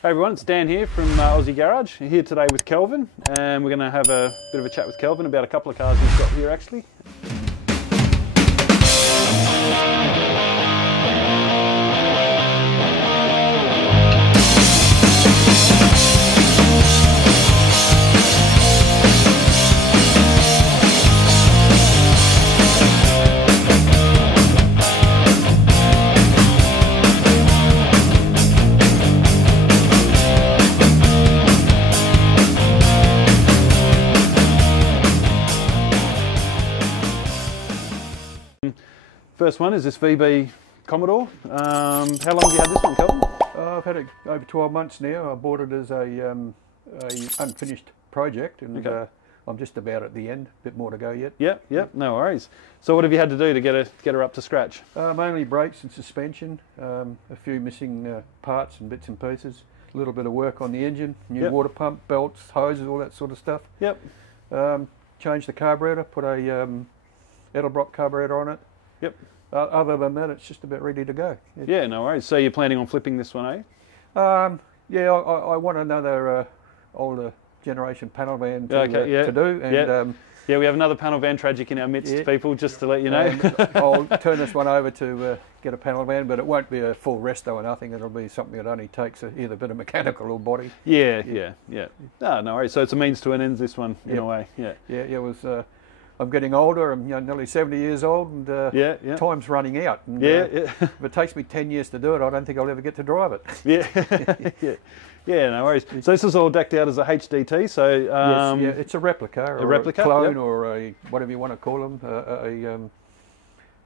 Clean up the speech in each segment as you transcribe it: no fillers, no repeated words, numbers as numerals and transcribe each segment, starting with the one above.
Hey everyone, it's Dan here from Aussie Garage. Here today with Kelvin, and we're going to have a bit of a chat with Kelvin about a couple of cars he's got here actually. First one is this VB Commodore. How long have you had this one, Kelvin? I've had it over 12 months now. I bought it as a unfinished project, and okay. I'm just about at the end. A bit more to go yet. Yep, no worries. So what have you had to do to get her up to scratch? Mainly brakes and suspension, a few missing parts and bits and pieces, a little bit of work on the engine, new water pump, belts, hoses, all that sort of stuff. Yep. Changed the carburetor, put a Peter Brock carburetor on it. Yep. Other than that, it's just about ready to go. Yeah, no worries. So you're planning on flipping this one, eh? Yeah, I want another older generation panel van to do. And, yeah, we have another panel van tragic in our midst, people, just to let you know. I'll turn this one over to get a panel van, but it won't be a full resto or nothing. It'll be something that only takes either a bit of mechanical or body. Yeah. No worries. So it's a means to an end, this one, in a way. Yeah, it was... I'm getting older. I'm nearly 70 years old, and time's running out. And, if it takes me 10 years to do it, I don't think I'll ever get to drive it. Yeah, no worries. So this is all decked out as a HDT. So yes, it's a replica, or a clone, or a whatever you want to call them.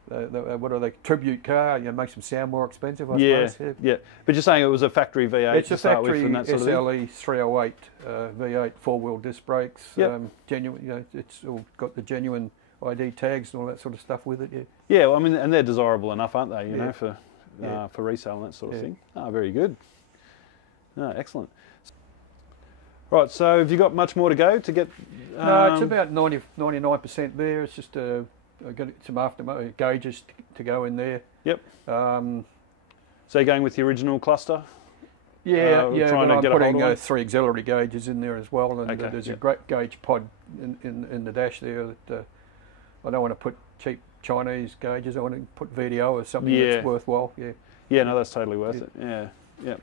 What are they? Tribute car. Makes them sound more expensive, I suppose. Yeah. But you're saying it was a factory V8. It's a factory SLE 308 V8 four-wheel disc brakes. Genuine. It's all got the genuine ID tags and all that sort of stuff with it. Yeah. Well, I mean, and they're desirable enough, aren't they? You know, for resale and that sort of thing. Oh, very good. No, excellent. Right. So have you got much more to go to get? No, it's about 99% there. It's just I've got some aftermarket gauges to go in there. Yep. So you're going with the original cluster? Trying to get putting 3 auxiliary gauges in there as well, and there's a great gauge pod in the dash there. That I don't want to put cheap Chinese gauges. I want to put VDO or something that's worthwhile. Yeah, no, that's totally worth it. Yeah.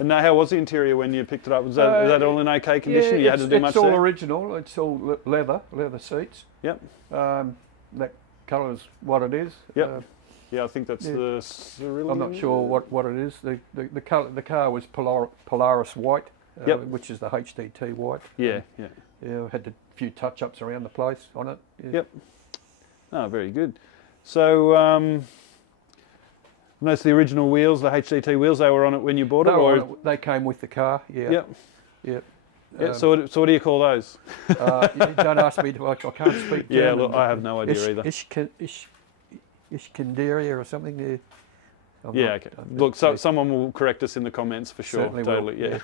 And now, how was the interior when you picked it up? Was that all in okay condition? You had to do much there? It's all original. It's all leather seats. Yep. That colour is what it is. Yep. I think that's the cerulean. I'm not sure what it is. The colour, the car was Polaris white, which is the HDT white. Yeah. I had a few touch-ups around the place on it. Yep. Oh, very good. So, most of the original wheels, the HDT wheels, they were on it when you bought it? They came with the car, Yep. Yeah, so what do you call those? Don't ask me, I can't speak German. Yeah, look, I have no idea either. Ishkanderia or something. Okay. Look, someone will correct us in the comments for sure. Certainly totally,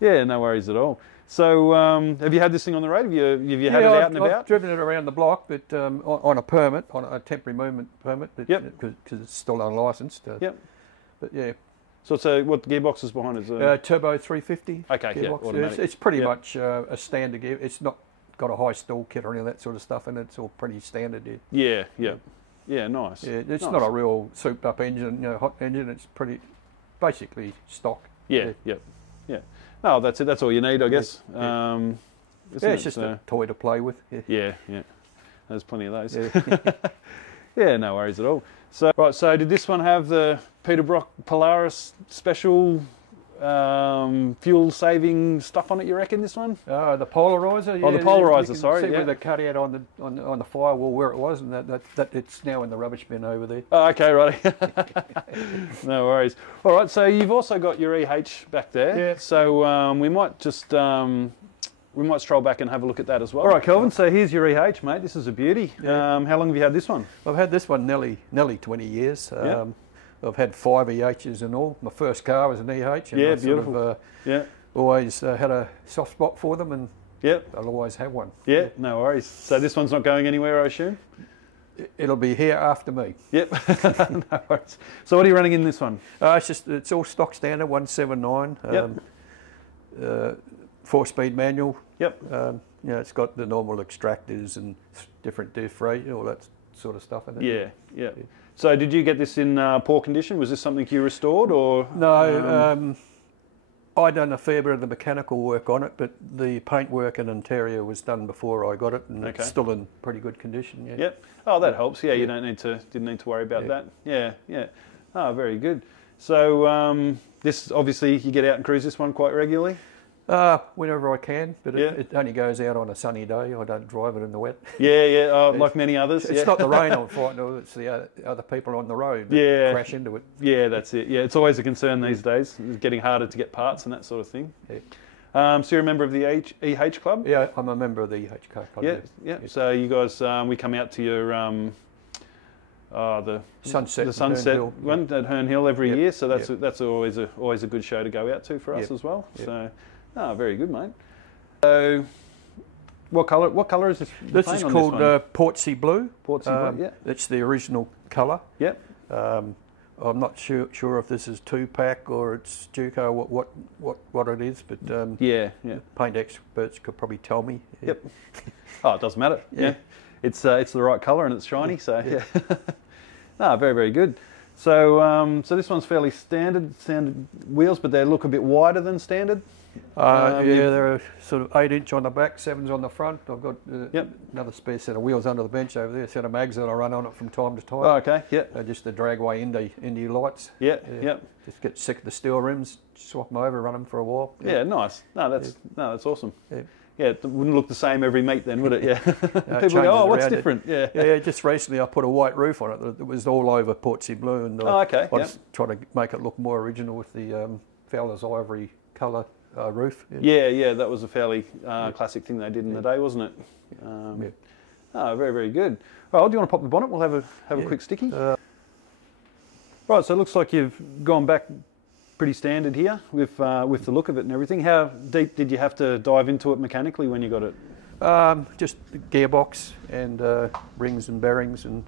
yeah, no worries at all. So, have you had this thing on the road? Have you had it out and about? I've driven it around the block, but on a permit, on a temporary movement permit, because it's still unlicensed. But yeah. So it's what the gearbox is behind is turbo 350. Okay, gearbox. It's pretty much a standard gear. It's not got a high stall kit or any of that sort of stuff, and it's all pretty standard. Yeah, nice. Yeah, it's not a real souped up engine, hot engine. It's pretty basically stock. Yeah. No, that's it. That's all you need, I guess. It's just a toy to play with. Yeah. There's plenty of those. Yeah, no worries at all. So, so did this one have the Peter Brock Polaris special fuel-saving stuff on it, you reckon, this one? The polarizer. The polarizer, sorry. See where the cutout on the firewall where it was, and that it's now in the rubbish bin over there. Oh, okay, right. No worries. All right, so you've also got your EH back there. Yeah. So we might just we might stroll back and have a look at that as well. All right, Kelvin. So here's your EH, mate. This is a beauty. How long have you had this one? I've had this one nearly 20 years. I've had 5 EHs in all. My first car was an EH. And I beautiful. Always had a soft spot for them, and I'll always have one. Yeah, no worries. So this one's not going anywhere, I assume? It'll be here after me. Yep. No worries. So what are you running in this one? It's all stock standard 179. Yep. 4-speed manual. Yep. It's got the normal extractors and different diff rate, all that sort of stuff in it. Yeah. So did you get this in poor condition? Was this something you restored, or? No. I done a fair bit of the mechanical work on it, but the paintwork and interior was done before I got it, and it's still in pretty good condition. Yeah. Yep. Oh, that helps. Yeah, you didn't need to worry about that. Yeah. Oh, very good. So this, obviously you get out and cruise this one quite regularly? Whenever I can, but it only goes out on a sunny day. I don't drive it in the wet. Yeah. Oh, like many others. It's not the rain I'm fighting with, it's the other people on the road that crash into it. Yeah, that's it. Yeah, it's always a concern these days. It's getting harder to get parts and that sort of thing. Yeah. So you're a member of the EH Club? Yeah, I'm a member of the EH Club. Yeah. So you guys, we come out to your the Sunset one at Herne Hill every year. So that's always a good show to go out to for us as well. So. Oh, very good, mate. So, what colour is this? This is called Portsea Blue. Portsea Blue, yeah. It's the original colour. Yep. I'm not sure if this is 2-pack or it's Duco, what it is, but yeah. Paint experts could probably tell me. Yep. Oh, it doesn't matter. Yeah. It's the right colour and it's shiny, so yeah. No, very, very good. So so this one's fairly standard wheels, but they look a bit wider than standard. They're sort of 8-inch on the back, 7s on the front. I've got another spare set of wheels under the bench over there, a set of mags that I run on it from time to time. Oh, okay, yeah. Just the dragway Indy lights. Yeah. Just get sick of the steel rims, swap them over, run them for a while. Yeah, nice. No, that's awesome. Yeah, it wouldn't look the same every meet then, would it? Yeah. People go, oh, what's different? Yeah. Just recently I put a white roof on it. It was all over Portsea Blue, and I just try to make it look more original with the Fowler's Ivory colour roof. Yeah, that was a fairly classic thing they did in the day, wasn't it? Oh, very, very good. Well, do you want to pop the bonnet? We'll have a quick sticky. Right, so it looks like you've gone back pretty standard here with the look of it and everything. How deep did you have to dive into it mechanically when you got it? Just the gearbox and rings and bearings and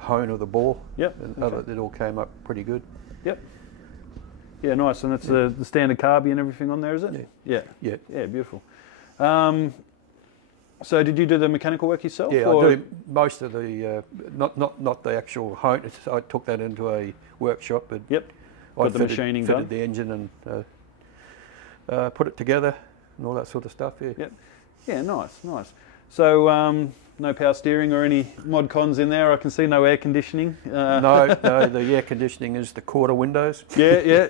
hone of the bore. Yep. And it all came up pretty good. Yep. Yeah, nice. And that's the standard carby and everything on there, is it? Yeah. Yeah, beautiful. So did you do the mechanical work yourself? Yeah, I do most of the not the actual hone. I took that into a workshop, but got the machining done. Fitted the engine and put it together and all that sort of stuff. Yeah, nice. So no power steering or any mod cons in there. I can see no air conditioning. No, the air conditioning is the quarter windows. Yeah,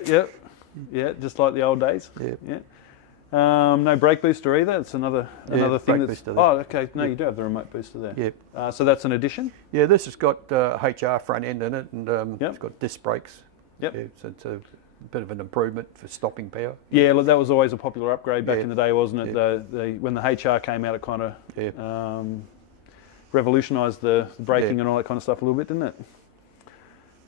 just like the old days. Yeah. No brake booster either. It's another thing that's. Oh, okay. No, you do have the remote booster there. Yeah. So that's an addition. Yeah, this has got HR front end in it, and it's got disc brakes. Yep. Yeah, so it's a bit of an improvement for stopping power. Yeah, look, that was always a popular upgrade back in the day, wasn't it? When the HR came out, it kind of revolutionised the braking and all that kind of stuff a little bit, didn't it?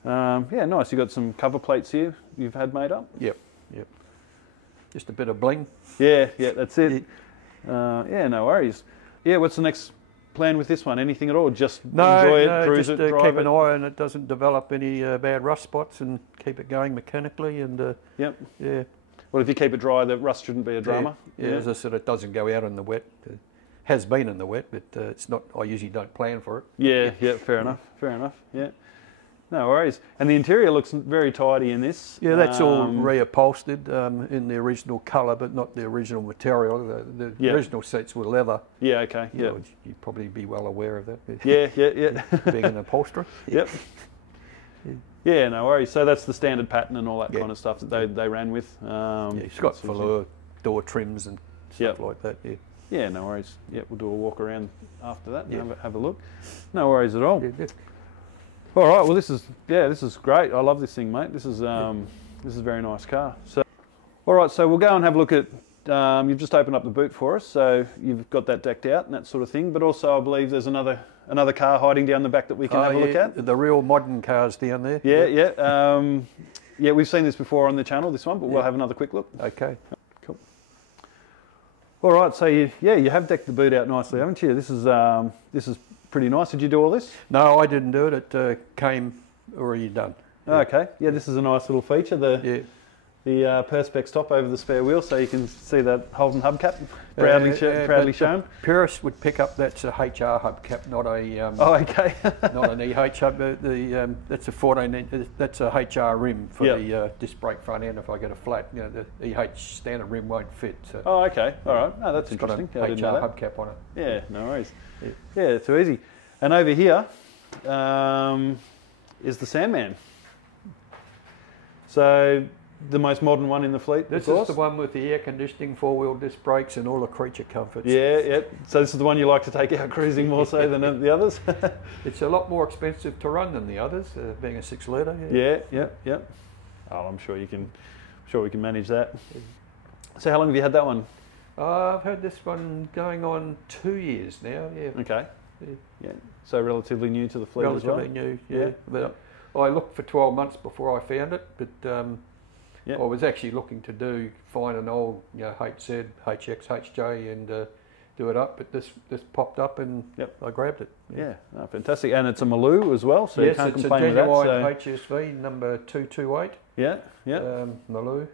Yeah, nice. You got some cover plates here you've had made up. Yep. Just a bit of bling. Yeah, that's it. Yeah, no worries. Yeah, what's the next plan with this one? Anything at all? Just enjoy it, cruise it, drive it? Keep an eye on it doesn't develop any bad rust spots, and keep it going mechanically. And yeah. Well, if you keep it dry, the rust shouldn't be a drama. Yeah, as I said, it doesn't go out in the wet. It has been in the wet, but it's not. I usually don't plan for it. Yeah, fair enough. Yeah. No worries. And the interior looks very tidy in this. Yeah, that's all reupholstered in the original colour, but not the original material. The original seats were leather. Yeah, okay. Yeah. You'd probably be well aware of that. Yeah. Being an upholsterer. Yep. Yeah, no worries. So that's the standard pattern and all that kind of stuff that they ran with. It's got velour door trims and stuff like that. Yeah, no worries. Yeah, we'll do a walk around after that and have a look. No worries at all. Yeah. All right. Well, this is great. I love this thing, mate. This is a very nice car. So, all right. So we'll go and have a look at. You've just opened up the boot for us, so you've got that decked out and that sort of thing. But also, I believe there's another car hiding down the back that we can have a look at. The real modern cars down there. Yeah. We've seen this before on the channel, this one, but we'll have another quick look. Okay. Cool. All right. So you have decked the boot out nicely, haven't you? This is pretty nice. Did you do all this? No, I didn't do it. It came already done. Yeah. Okay. Yeah, this is a nice little feature. The Perspex top over the spare wheel, so you can see that Holden hubcap proudly shown. Purists would pick up that's a HR hubcap, not a not an EH hub. That's a 14. That's a HR rim for the disc brake front end. If I get a flat, the EH standard rim won't fit. So, oh, okay, all right. No, that's interesting. Got an HR hubcap on it. Yeah, no worries. Yeah, too easy. And over here is the Sandman. So, the most modern one in the fleet, This is the one with the air conditioning, four-wheel disc brakes and all the creature comforts. Yeah, yeah. So this is the one you like to take out cruising more so than the others? It's a lot more expensive to run than the others, being a 6-litre. Yeah. Oh, I'm sure we can manage that. So how long have you had that one? I've had this one going on 2 years now, yeah. Okay. Yeah. So relatively new to the fleet as well? Relatively new, yeah. But I looked for 12 months before I found it, but I was actually looking to find an old HZ, HX, HJ and do it up, but this popped up and I grabbed it. Yeah, oh, fantastic. And it's a Maloo as well, so you can't complain with that. Yes, it's a genuine HSV number 228. Yeah. Maloo.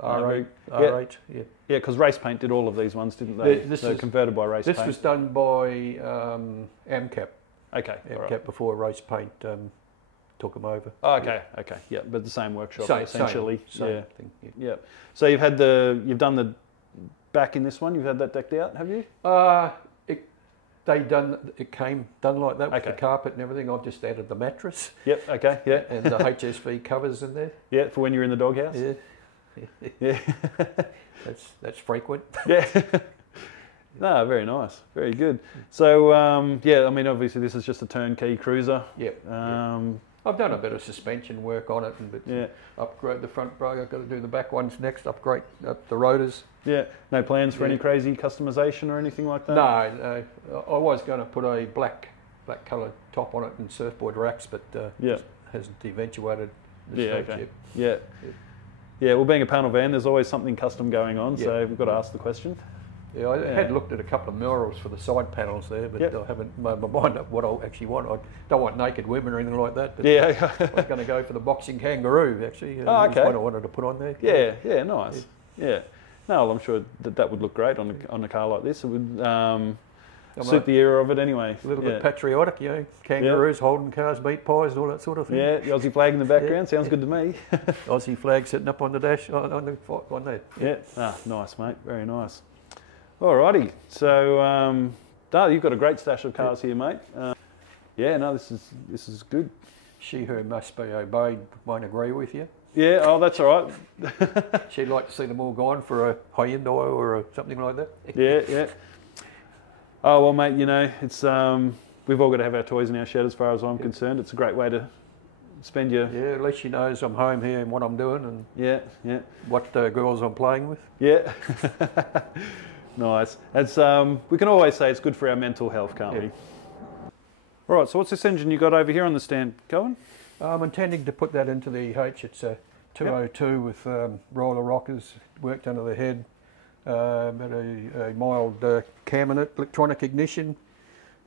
R8, yeah, because Race Paint did all of these ones, didn't they? They're converted by Race Paint. This was done by AMCAP. Okay, AMCAP before Race Paint took them over. Oh, okay, yeah, but the same workshop essentially. Same thing. Yeah. So you've done the back in this one. You've had that decked out, have you? It came done like that with the carpet and everything. I've just added the mattress. Yep. Okay. Yeah. And the HSV covers in there. Yeah, for when you're in the doghouse. Yeah. That's frequent. Yeah. No, very nice, very good. So I mean, obviously this is just a turnkey cruiser. Yeah. I've done a bit of suspension work on it, and upgrade the front brake. I've got to do the back ones next. Upgrade the rotors. Yeah. No plans for any crazy customization or anything like that? No. I was going to put a black colour top on it and surfboard racks, but hasn't eventuated. Yeah. Well, being a panel van, there's always something custom going on, so we've got to ask the question. Yeah, I had looked at a couple of murals for the side panels there, but I haven't made my mind up what I actually want. I don't want naked women or anything like that. But I was going to go for the boxing kangaroo, actually. That's what I wanted to put on there. Yeah, nice. Yeah. No, well, I'm sure that would look great on a car like this. It would suit the era of it anyway. A little bit patriotic, kangaroos, Holden cars, meat pies, and all that sort of thing. Yeah, the Aussie flag in the background sounds good to me. Aussie flag sitting up on the dash, on there. Yeah, nice, mate. Very nice. Alrighty, so you've got a great stash of cars here, mate. This is good. She who must be obeyed won't agree with you. Yeah, oh, that's all right. She'd like to see them all gone for a Hyundai or something like that. Yeah. Oh well, mate. It's we've all got to have our toys in our shed, as far as I'm concerned. It's a great way to spend your. Yeah, at least she knows I'm home here and what I'm doing and what girls I'm playing with. Yeah. Nice. It's we can always say it's good for our mental health, can't we? All right. So what's this engine you got over here on the stand, Kelvin? I'm intending to put that into the EH. It's a 202 with roller rockers worked under the head, but a mild cam in it, electronic ignition,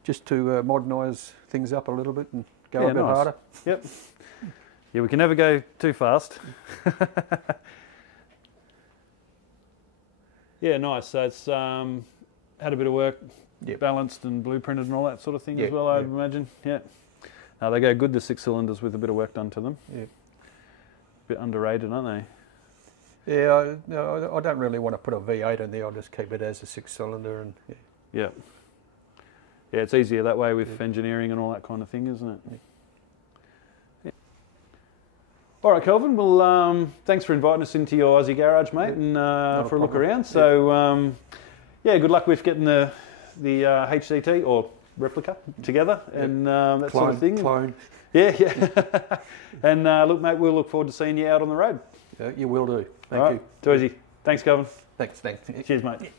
just to modernise things up a little bit and go a bit harder. Yep. Yeah, we can never go too fast. Yeah, nice. So it's had a bit of work, balanced and blueprinted and all that sort of thing as well, I'd imagine. Yeah. Now they go good, the 6 cylinders, with a bit of work done to them. Yeah. A bit underrated, aren't they? Yeah, I don't really want to put a V8 in there. I'll just keep it as a 6-cylinder. And yeah, it's easier that way with engineering and all that kind of thing, isn't it? Yeah. All right, Kelvin. Well, thanks for inviting us into your Aussie Garage, mate, and for a look around. So, good luck with getting the HCT or replica together and that sort of thing. Clone. Yeah. And look, mate, we'll look forward to seeing you out on the road. You will do. Thank you. Too easy. Thanks, Kelvin. Thanks. Cheers, mate.